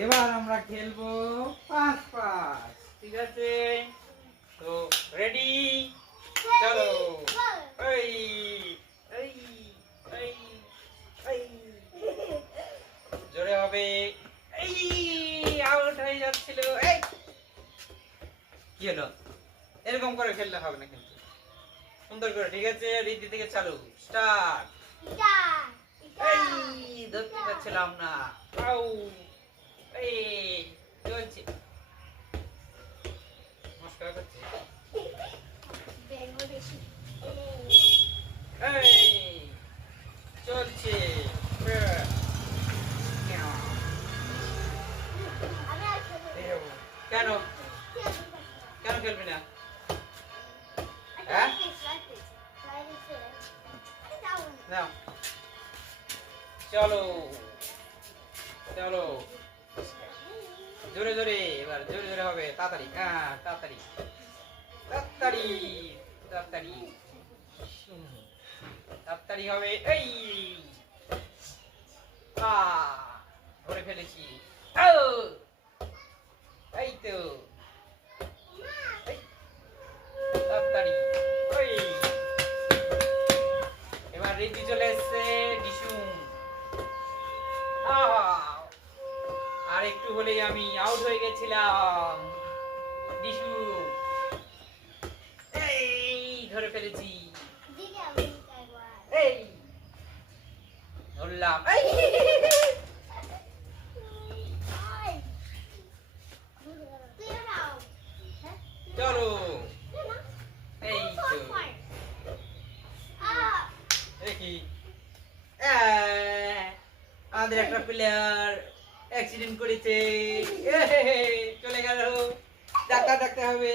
এবার আমরা খেলবো 5-5, ঠিক আছে? তো রেডি, চলো। এই এই এই এই জোরে হবে। এই আউট হয়ে যাচ্ছিল। এই কি হলো? এরকম করে খেললে হবে না কিন্তু, সুন্দর করে, ঠিক আছে? রীতি থেকে চালু, স্টার্ট। এই ধরতে পারছিলাম না। আউ এই চলছে, নমস্কার করছে। এই চলছে। কেন কেন খেলবি না? হ্যাঁ নাও, চলো চলো, জোরে জোরে, এবার জোরে জোরে হবে, তাড়াতাড়ি, হ্যাঁ তাড়াতাড়ি তাড়াতাড়ি তাড়াতাড়ি তাড়াতাড়ি হবে। এই ধরে ফেলেছি। এই তো তাড়াতাড়ি। ওই এবার রীতি চলে এসছে, ডিসুম। আর একটু হলেই আমি আউট হয়ে গেছিলাম। ডিসু এই ধরে ফেলেছি। এই ধরলাম। এই চলো, এই তো দেখি আমাদের একটা প্লেয়ার অ্যাক্সিডেন্ট করেছে, চলে গেল, ডাক্তার ডাকতে হবে।